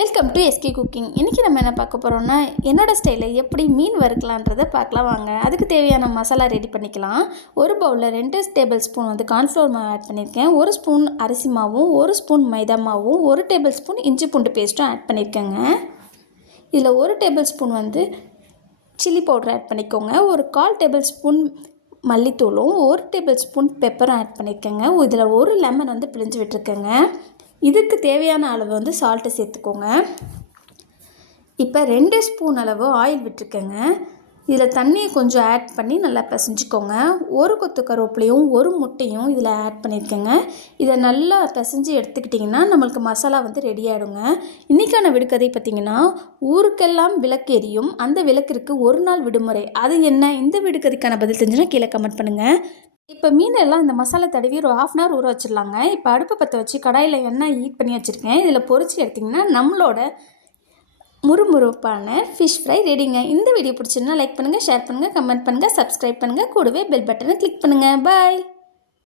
Welcome to SK cooking. இன்றைக்கி நம்ம என்ன பார்க்க போகிறோம்னா, என்னோடய ஸ்டைலில் எப்படி மீன் வறுக்கலான்றதை பார்க்கலாம் வாங்க. அதுக்கு தேவையான மசாலா ரெடி பண்ணிக்கலாம். ஒரு பவுலில் 2 டேபிள் ஸ்பூன் கார்ன்ஃப்ளவர் மாவு ஆட் பண்ணியிருக்கேன். 1 ஸ்பூன் அரிசி மாவும் 1 ஸ்பூன் மைதா மாவும் 1 டேபிள் ஸ்பூன் இஞ்சி பூண்டு பேஸ்ட்டும் ஆட் பண்ணியிருக்கேங்க. இதில் 1 tablespoon chilli powder add பண்ணிக்கோங்க. ஒரு 1/4 டேபிள் ஸ்பூன் மல்லித்தூளும் 1 டேபிள் ஸ்பூன் பெப்பரும் ஆட் பண்ணியிருக்கேங்க. இதில் 1 லெமன் பிழிஞ்சு விட்டுருக்கேங்க. இதுக்கு தேவையான அளவு சால்ட்டு சேர்த்துக்கோங்க. இப்போ 2 ஸ்பூன் அளவு ஆயில் விட்டுருக்கேங்க. இதில் தண்ணியை கொஞ்சம் ஆட் பண்ணி நல்லா பிசைஞ்சிக்கோங்க. 1 கொத்து கருவேப்பிலையும் 1 முட்டையும் இதில் ஆட் பண்ணியிருக்கேங்க. இதை நல்லா பிசைஞ்சு எடுத்துக்கிட்டிங்கன்னா நம்மளுக்கு மசாலா ரெடி ஆகிடுங்க. இன்றைக்கான விடுகதை பார்த்திங்கன்னா, ஊருக்கெல்லாம் விளக்கு எரியும், அந்த விளக்கிற்கு ஒரு நாள் விடுமுறை. அது என்ன? இந்த விடுகதைக்கான பதில் தெரிஞ்சுன்னா கீழே கமெண்ட் பண்ணுங்கள். இப்போ மீனெல்லாம் இந்த மசாலா தடவி ஒரு 1/2 அன் ஹவர் ஊற வச்சிடலாங்க. இப்போ அடுப்பை பற்ற வச்சு கடாயில் எண்ணெய் ஹீட் பண்ணி வச்சுருக்கேன். இதில் பொரிச்சு எடுத்திங்கன்னா நம்மளோட முறுமுறுப்பான ஃபிஷ் ஃப்ரை ரெடிங்க. இந்த வீடியோ பிடிச்சிருந்தா லைக் பண்ணுங்கள், ஷேர் பண்ணுங்கள், கமெண்ட் பண்ணுங்கள், சப்ஸ்கிரைப் பண்ணுங்கள், கூடவே பெல் பட்டனை கிளிக் பண்ணுங்கள். பாய்.